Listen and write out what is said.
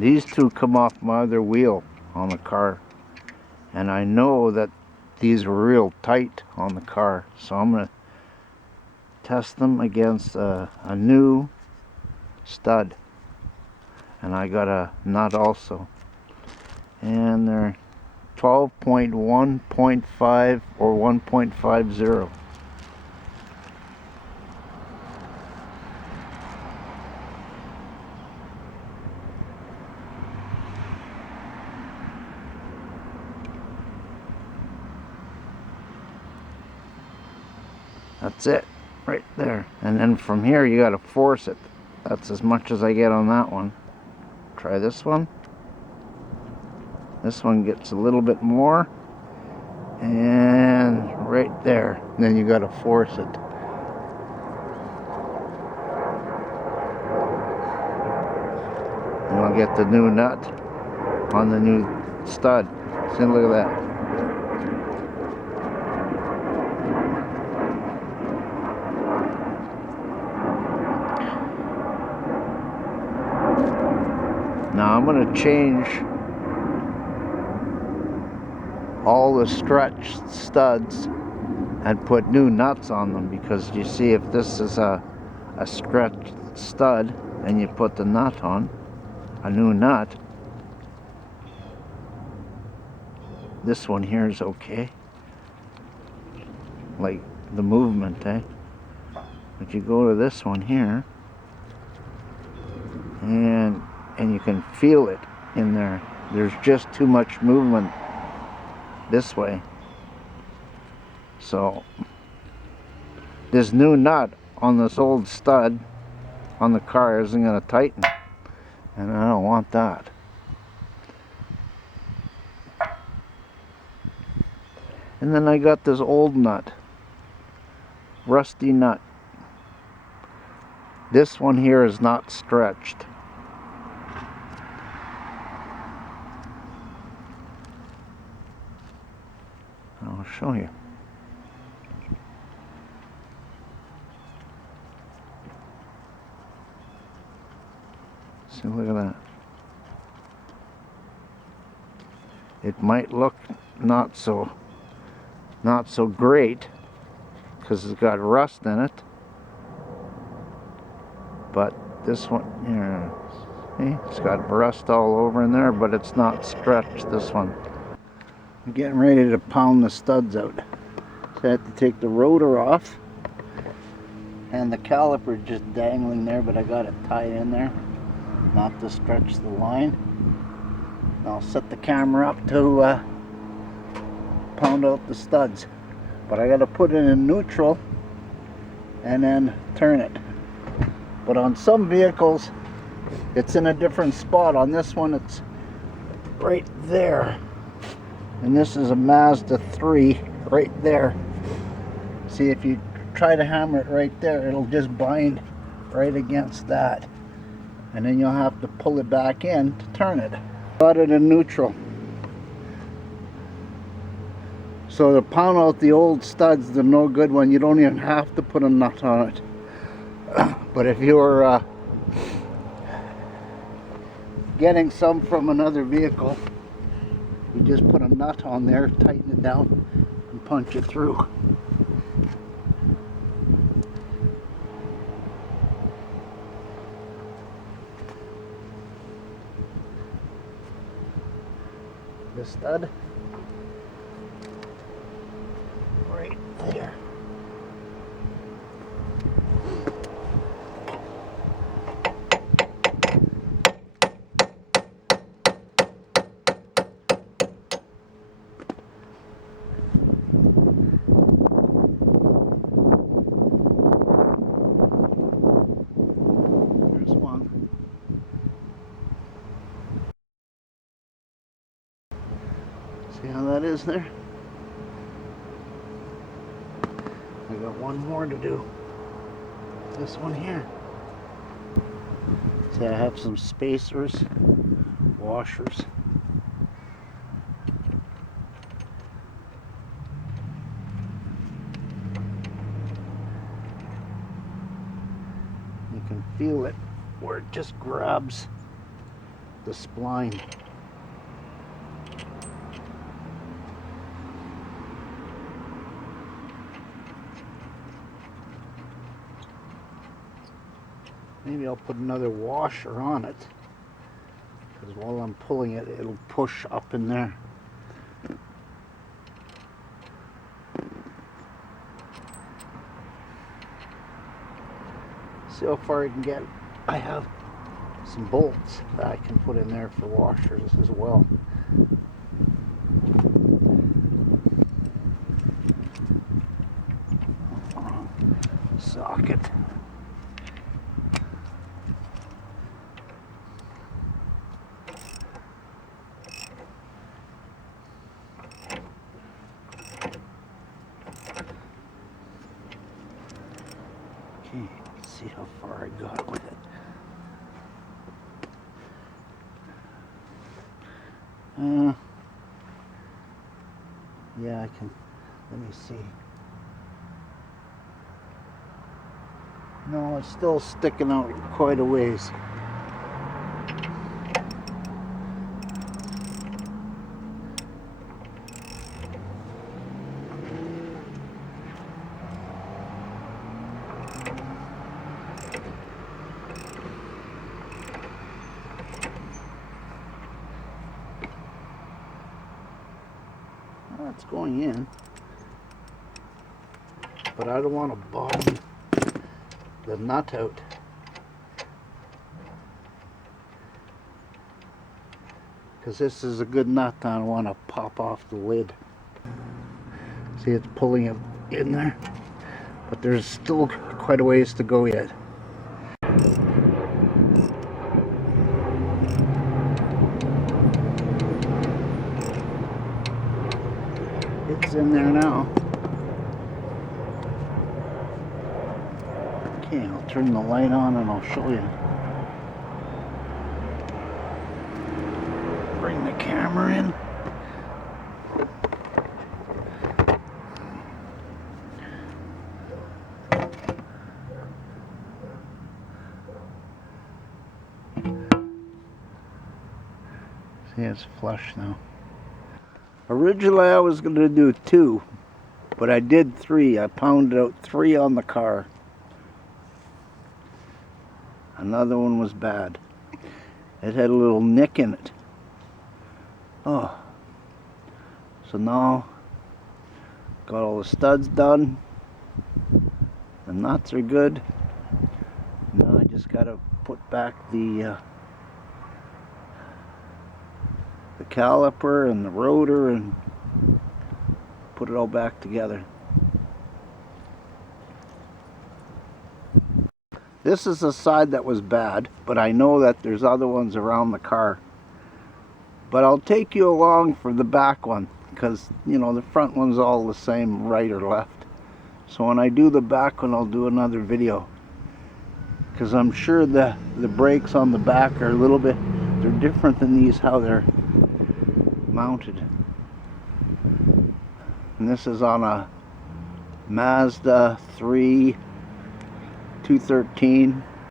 These two come off my other wheel on the car, and I know that these were real tight on the car, so I'm going to test them against a new stud. And I got a nut also, and they're 12.1.5 or 1.50. That's it right there, and then from here you got to force it. That's as much as I get on that one. Try this one. This one gets a little bit more, and right there, then you got to force it. And I'll get the new nut on the new stud. See, look at that. Now I'm going to change all the stretched studs and put new nuts on them, because you see, if this is a stretched stud and you put the nut on, a new nut, this one here is okay, like the movement, but you go to this one here, and you can feel it in there. There's just too much movement this way. So this new nut on this old stud on the car isn't going to tighten, and I don't want that. And then I got this old nut, rusty nut. This one here is not stretched. I'll show you. See, look at that. It might look not so great because it's got rust in it, but this one here, see, it's got rust all over in there, but it's not stretched, this one. I'm getting ready to pound the studs out. So I have to take the rotor off, and the caliper just dangling there, but I got it tied in there not to stretch the line. I'll set the camera up to pound out the studs, but I got to put it in neutral and then turn it. But on some vehicles it's in a different spot. On this one it's right there, and this is a Mazda 3 right there. See, if you try to hammer it right there, it'll just bind right against that, and then you'll have to pull it back in to turn it. Got it in neutral. So to pound out the old studs, they're no good when you don't even have to put a nut on it. But if you're getting some from another vehicle, you just put a nut on there, tighten it down, and punch it through. The stud right there. There's one. See how that is there? I got one more to do. This one here. See, I have some spacers, washers. You can feel it where it just grabs the spline. Maybe I'll put another washer on it, because while I'm pulling it, it'll push up in there. See how far I can get. I have some bolts that I can put in there for washers as well. Socket. Okay, let's see how far I got with it. Yeah, I can. Let me see. No, it's still sticking out quite a ways. Well, it's going in, but I don't want to bottom the nut out. Because this is a good nut, I don't want to pop off the lid. See, it's pulling it in there, but there's still quite a ways to go yet. It's in there now. Okay, I'll turn the light on and I'll show you. Bring the camera in. See, it's flush now. Originally I was going to do 2, but I did 3. I pounded out 3 on the car. Another one was bad. It had a little nick in it. Oh. So now, got all the studs done. The nuts are good. Now I just got to put back the caliper and the rotor and put it all back together. This is the side that was bad, but I know that there's other ones around the car. But I'll take you along for the back one, because, you know, the front one's all the same, right or left. So when I do the back one, I'll do another video. Because I'm sure the brakes on the back are a little bit, they're different than these, how they're mounted. And this is on a Mazda 3 213.